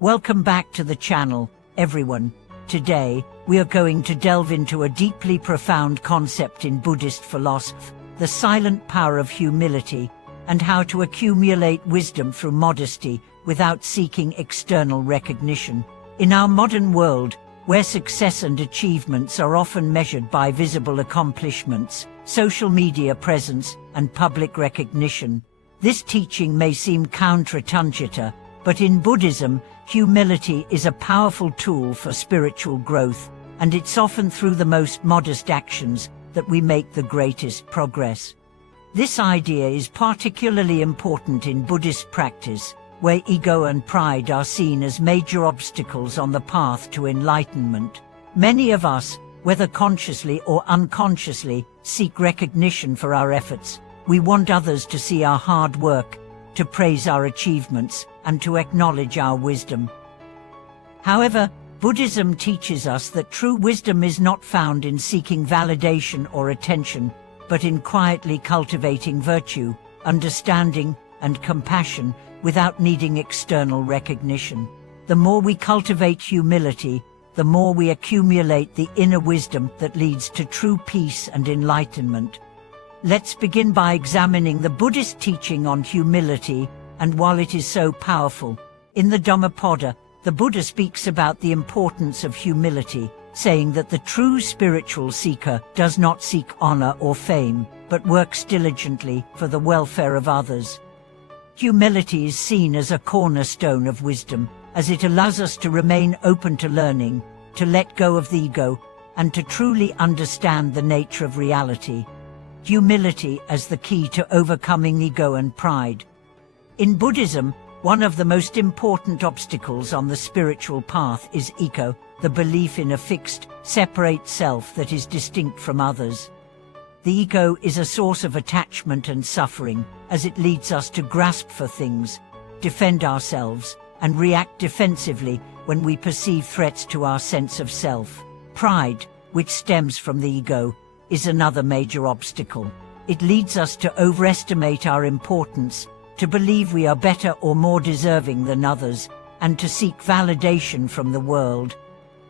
Welcome back to the channel, everyone. Today, we are going to delve into a deeply profound concept in Buddhist philosophy, the silent power of humility, and how to accumulate wisdom through modesty without seeking external recognition. In our modern world, where success and achievements are often measured by visible accomplishments, social media presence, and public recognition, this teaching may seem counterintuitive, but in Buddhism, humility is a powerful tool for spiritual growth, and it's often through the most modest actions that we make the greatest progress. This idea is particularly important in Buddhist practice, where ego and pride are seen as major obstacles on the path to enlightenment. Many of us, whether consciously or unconsciously, seek recognition for our efforts. We want others to see our hard work, to praise our achievements, and to acknowledge our wisdom. However, Buddhism teaches us that true wisdom is not found in seeking validation or attention, but in quietly cultivating virtue, understanding, and compassion without needing external recognition. The more we cultivate humility, the more we accumulate the inner wisdom that leads to true peace and enlightenment. Let's begin by examining the Buddhist teaching on humility and why it is so powerful. In the Dhammapada, the Buddha speaks about the importance of humility, saying that the true spiritual seeker does not seek honor or fame, but works diligently for the welfare of others. Humility is seen as a cornerstone of wisdom, as it allows us to remain open to learning, to let go of the ego, and to truly understand the nature of reality. Humility as the key to overcoming ego and pride. In Buddhism, one of the most important obstacles on the spiritual path is ego, the belief in a fixed, separate self that is distinct from others. The ego is a source of attachment and suffering, as it leads us to grasp for things, defend ourselves, and react defensively when we perceive threats to our sense of self. Pride, which stems from the ego, is another major obstacle. It leads us to overestimate our importance, to believe we are better or more deserving than others, and to seek validation from the world.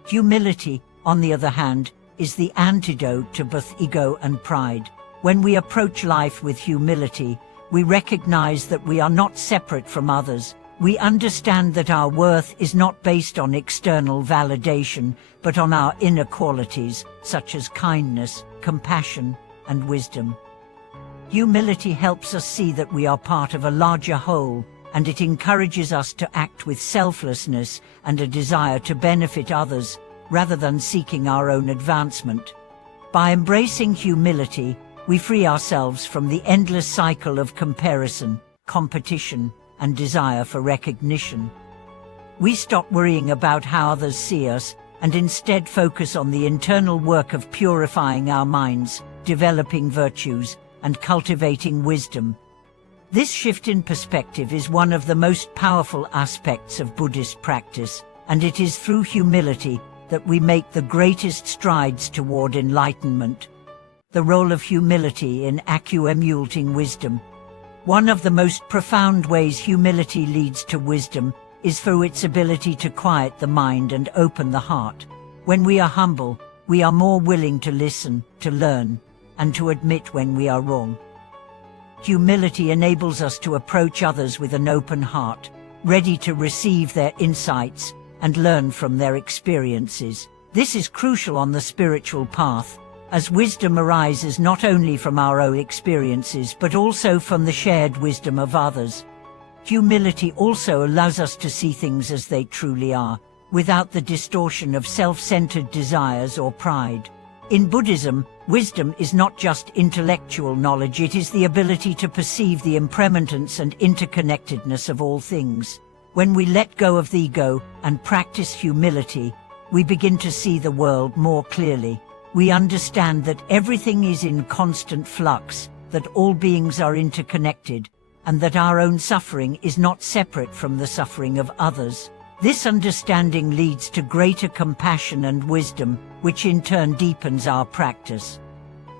Humility, on the other hand, is the antidote to both ego and pride. When we approach life with humility, we recognize that we are not separate from others. We understand that our worth is not based on external validation, but on our inner qualities, such as kindness, compassion, and wisdom. Humility helps us see that we are part of a larger whole, and it encourages us to act with selflessness and a desire to benefit others, rather than seeking our own advancement. By embracing humility, we free ourselves from the endless cycle of comparison, competition, and desire for recognition. We stop worrying about how others see us, and instead focus on the internal work of purifying our minds, developing virtues, and cultivating wisdom. This shift in perspective is one of the most powerful aspects of Buddhist practice, and it is through humility that we make the greatest strides toward enlightenment. The role of humility in accumulating wisdom. One of the most profound ways humility leads to wisdom is through its ability to quiet the mind and open the heart. When we are humble, we are more willing to listen, to learn, and to admit when we are wrong. Humility enables us to approach others with an open heart, ready to receive their insights and learn from their experiences. This is crucial on the spiritual path, as wisdom arises not only from our own experiences but also from the shared wisdom of others. Humility also allows us to see things as they truly are, without the distortion of self-centered desires or pride. In Buddhism, wisdom is not just intellectual knowledge, it is the ability to perceive the impermanence and interconnectedness of all things. When we let go of the ego and practice humility, we begin to see the world more clearly. We understand that everything is in constant flux, that all beings are interconnected, and that our own suffering is not separate from the suffering of others. This understanding leads to greater compassion and wisdom, which in turn deepens our practice.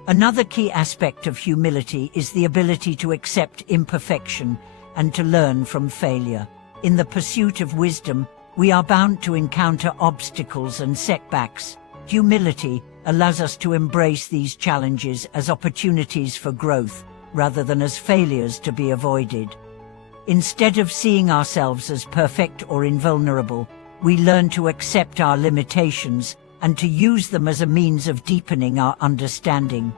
Another key aspect of humility is the ability to accept imperfection and to learn from failure. In the pursuit of wisdom, we are bound to encounter obstacles and setbacks. Humility allows us to embrace these challenges as opportunities for growth, rather than as failures to be avoided. Instead of seeing ourselves as perfect or invulnerable, we learn to accept our limitations and to use them as a means of deepening our understanding.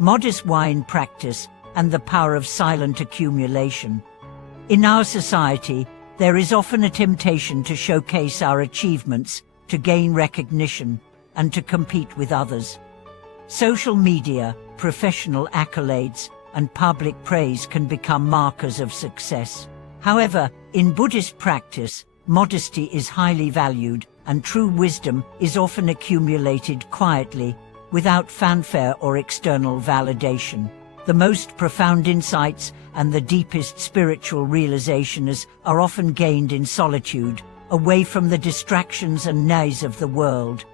Modest wine practice and the power of silent accumulation. In our society, there is often a temptation to showcase our achievements, to gain recognition, and to compete with others. Social media, professional accolades, and public praise can become markers of success. However, in Buddhist practice, modesty is highly valued, and true wisdom is often accumulated quietly, without fanfare or external validation. The most profound insights and the deepest spiritual realizations are often gained in solitude, away from the distractions and noise of the world.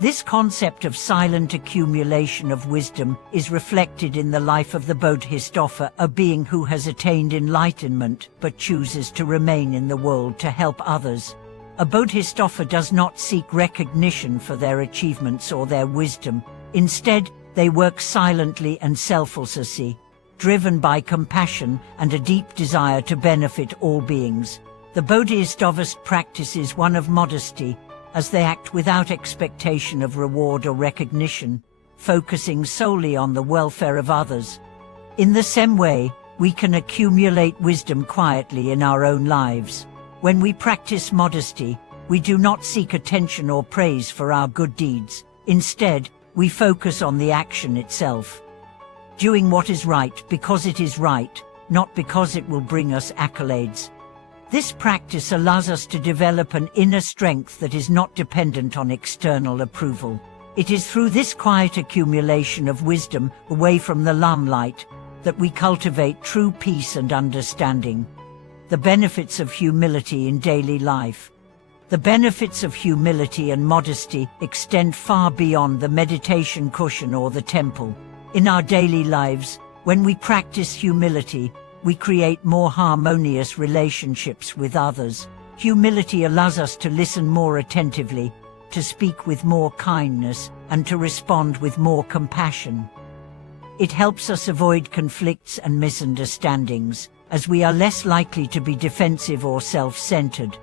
This concept of silent accumulation of wisdom is reflected in the life of the Bodhisattva, a being who has attained enlightenment but chooses to remain in the world to help others. A Bodhisattva does not seek recognition for their achievements or their wisdom. Instead, they work silently and selflessly, driven by compassion and a deep desire to benefit all beings. The Bodhisattva's practice is one of modesty, as they act without expectation of reward or recognition, focusing solely on the welfare of others. In the same way, we can accumulate wisdom quietly in our own lives. When we practice modesty, we do not seek attention or praise for our good deeds. Instead, we focus on the action itself. Doing what is right because it is right, not because it will bring us accolades. This practice allows us to develop an inner strength that is not dependent on external approval. It is through this quiet accumulation of wisdom away from the limelight that we cultivate true peace and understanding. The benefits of humility in daily life. The benefits of humility and modesty extend far beyond the meditation cushion or the temple. In our daily lives, when we practice humility, we create more harmonious relationships with others. Humility allows us to listen more attentively, to speak with more kindness, and to respond with more compassion. It helps us avoid conflicts and misunderstandings, as we are less likely to be defensive or self-centered.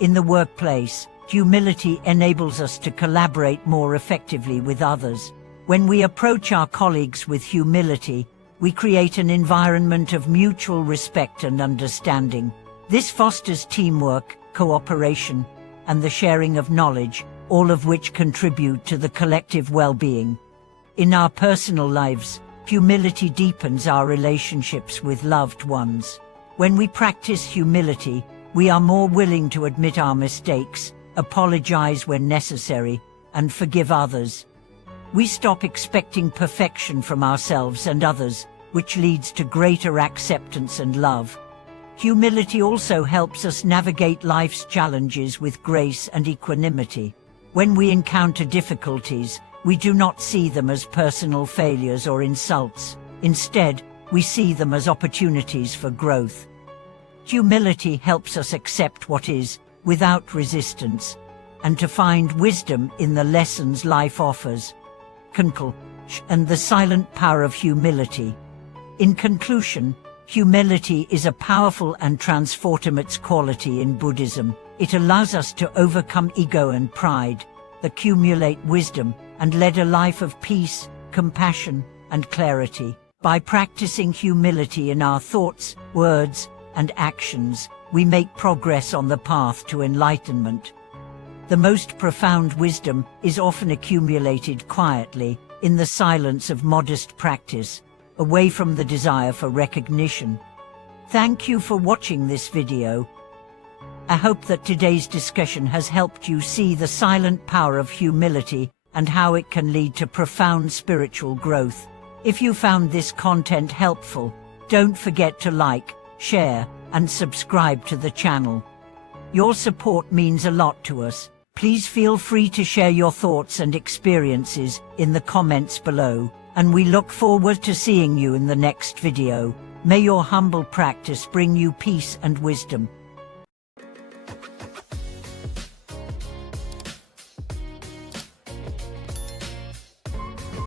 In the workplace, humility enables us to collaborate more effectively with others. When we approach our colleagues with humility, we create an environment of mutual respect and understanding. This fosters teamwork, cooperation, and the sharing of knowledge, all of which contribute to the collective well-being. In our personal lives, humility deepens our relationships with loved ones. When we practice humility, we are more willing to admit our mistakes, apologize when necessary, and forgive others. We stop expecting perfection from ourselves and others, which leads to greater acceptance and love. Humility also helps us navigate life's challenges with grace and equanimity. When we encounter difficulties, we do not see them as personal failures or insults. Instead, we see them as opportunities for growth. Humility helps us accept what is, without resistance, and to find wisdom in the lessons life offers. And the silent power of humility. In conclusion, humility is a powerful and transformative quality in Buddhism. It allows us to overcome ego and pride, accumulate wisdom, and lead a life of peace, compassion, and clarity. By practicing humility in our thoughts, words, and actions, we make progress on the path to enlightenment. The most profound wisdom is often accumulated quietly, in the silence of modest practice, away from the desire for recognition. Thank you for watching this video. I hope that today's discussion has helped you see the silent power of humility and how it can lead to profound spiritual growth. If you found this content helpful, don't forget to like, share, and subscribe to the channel. Your support means a lot to us. Please feel free to share your thoughts and experiences in the comments below, and we look forward to seeing you in the next video. May your humble practice bring you peace and wisdom.